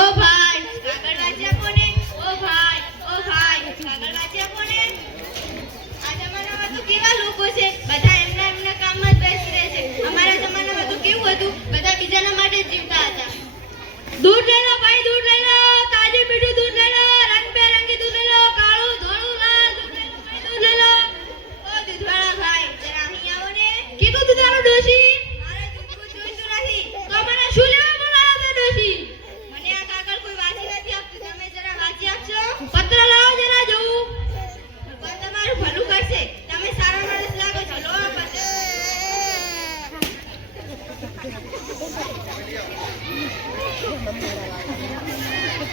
ઓ ભાઈ કાગળ વાંચ્યા કોને? ઓ ભાઈ કાગળ વાંચ્યા કોને? આ જમાનામાં તો કેવા લોકો છે, બધા એમના કામમાં જ વ્યસ્ત રહે છે. અમારા જમાનામાં તો કેવું હતું, બધા બીજાના માટે જ જીવતા હતા. દૂધ લઈ લો ભાઈ, દૂધ લઈ લો, તાજું મીઠું દૂધ લઈ લો, રંગબેરંગી દૂધ લઈ લો, કાળું ધોળું લાલ દૂધ લઈ લો ભાઈ, દૂધ લઈ લો. ઓ દૂધવાળા ભાઈ જરા અહીં આવો ને. કીધું તું તારું ડોશી? મારે દૂધ જોઈતું નથી. તો મને શું લેવા બોલાવ્યો છે ડોશી? મને આ કાગળ કોઈ વાંચી નથી આપતું, તમે જરા વાંચી આપશો? પત્ર લાવો જરા જોઉં. ભગવાન તમારું ભલું કરશે, તમે સારા માણસ લાગો છો. લો આ પત્ર.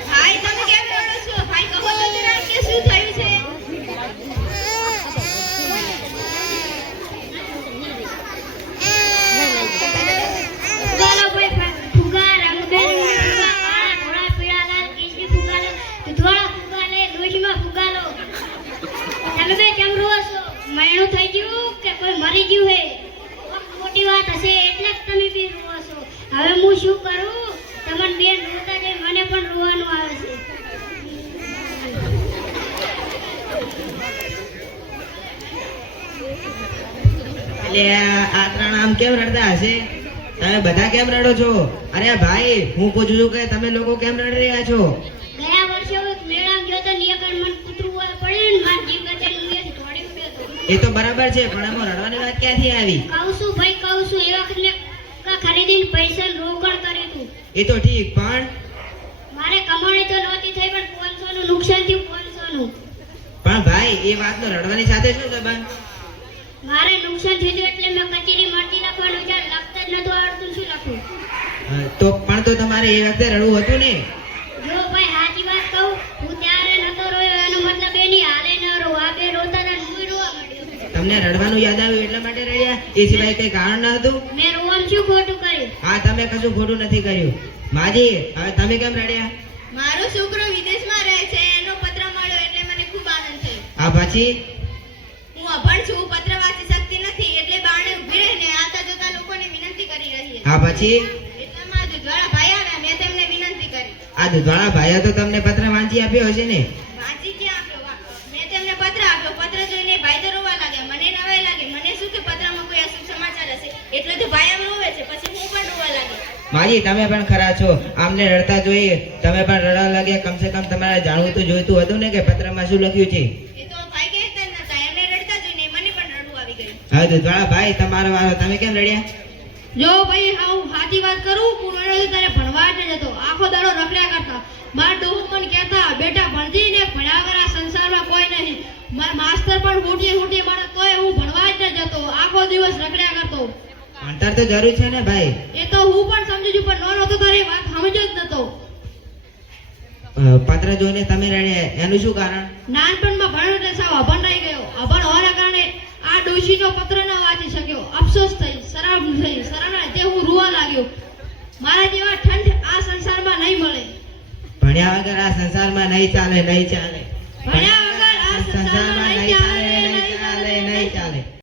ભાઈ તમે કેમ રડો છો? ભાઈ કહો તો જરા કે શું થયું છે? ચાલો ભાઈ ફુગા રંગબેરંગી ફુગા, કાળા ધોળા પીળા લાલ કેસરી ફુગા લો, ધોળા ફુગા લે, ડોશીમાં ફુગા લો. તમે બે કેમ રો છો? મરણું થઈ ગયું કે કોઈ મરી ગયું હે? મોટી વાત હશે એટલે જ તમે બે રો છો. હવે હું શું કરું? તમને બેન રોતા જાય, મને પણ રોવાનું આવે છે. એટલે આ ત્રણ આમ કેમ રડતા હશે? તમે બધા કેમ રડો છો? અરે ભાઈ હું પૂછું છું કે તમે લોકો કેમ રડી રહ્યા છો? ગયા વર્ષે હું એક મેળામાં ગયો તો, નિયકણ મન કૂતરું હોય પડ્યું ને માર જીવ બચે હું એ દોડી ઉભ્યો તો. એ તો બરાબર છે, પણ એમાં રડવાની વાત ક્યાંથી આવી? કહું છું ભાઈ, કહું છું, એ વખતે ખરીદીને પૈસા રોકડ કર્યું હતું. એ તો ઠીક, પણ મારે કમાણી તો નહોતી થઈ, પણ 500 નું નુકસાન થયું, 500 નું. પણ ભાઈ એ વાતનો રડવાની સાથે શું સંબંધ? મારે નુકસાન થયું એટલે મેં કચેરી મળતી લખવાનું છે, લખતા જ નતું આવડતું, શું લખું? તો પણ તો તમારે એ વખતે રડવું હતું ને? જો ભાઈ સાચી વાત કહું, હું ત્યારે નતો રોયો, એનો મતલબ એની હાલે ન રો. આ બે રોતા હતા, હું રોવા માંડ્યો. તમને રડવાનું યાદ આવ્યું એટલા માટે રડ્યા? એ સિવાય કઈ કારણ ન હતું? મેં રોવાનું શું ખોટું કર્યું? હા, તમે કશું ખોટું નથી કર્યું. માજી હવે તમે કેમ રડ્યા? મારો છોકરો વિદેશમાં રહે છે, એનો પત્ર મળ્યો એટલે મને ખૂબ આનંદ થયો. આ પછી હું અભણ છું, પત્ર વાંચી શકતી નથી, એટલે બારણે ઊભી રહીને આવતા જતા લોકોને વિનંતી કરી રહી હતી. આ પછી એટલામાં દૂધવાળા ભાઈ આવ્યા, મેં તેમને વિનંતી કરી. આ દૂધવાળા ભાઈએ તો તમને પત્ર વાંચી આપ્યો હશે ને? વાંચી ક્યાં આપ્યો? મેં તેમને પત્ર આપ્યો. પત્ર જોઈને ભાઈ તો રોવા લાગ્યા. મને નવાઈ લાગી. મને શું કે પત્રમાં કોઈ અશુભ સમાચાર હશે, એટલે તો ભાઈ આમ રોવે છે. પછી હું પણ રોવા લાગી. માજી તમે પણ ખરા છો, આમને રડતા જોઈએ તમે પણ રડવા લાગ્યા. કમસે કમ તમારે જાણવું તો જોઈતું હતું ને કે પત્રમાં શું લખ્યું છે. એ તો ભાઈ કહેતા જ નતા, એમને રડતા જોઈને મને પણ રડવું આવી ગયું. હવે દૂધવાળા ભાઈ તમારો વારો, તમે કેમ રડ્યા? જો ભાઈ હું સાચી વાત કરું, હું રડ્યો ત્યારે ભણવા જ જતો, આખો દાડો રખડ્યા કરતા. માર ડોહુ મને કહેતા, બેટા ભણજી ને ભણ્યા વગર આ સંસારમાં કોઈ નહીં. માર માસ્તર પણ હોટી મારે તોય હું ભણવા જ ન જતો, આખો દિવસ રખડ્યા કરતો. ભણતર તો જરૂર છે ને ભાઈ. એ તો હું પણ સમજુ છું, પણ નોનો તો તારી વાત સમજો જ નતો. પત્ર જોઈને તમે રડ્યા, એનું શું કારણ? નાનપણમાં ભણ્યો એટલે સાવ અભણ રહી ગયો. અભણ હોવાના કારણે આ ડોશીનો પત્ર ન વાંચી શક્યો. અફસોસ થઈ, શરમ તે હું રોવા લાગ્યો. મારા જેવા ઠંડ આ સંસારમાં નહીં મળે. ભણ્યા વગર આ સંસારમાં નહીં ચાલે. ભણ્યા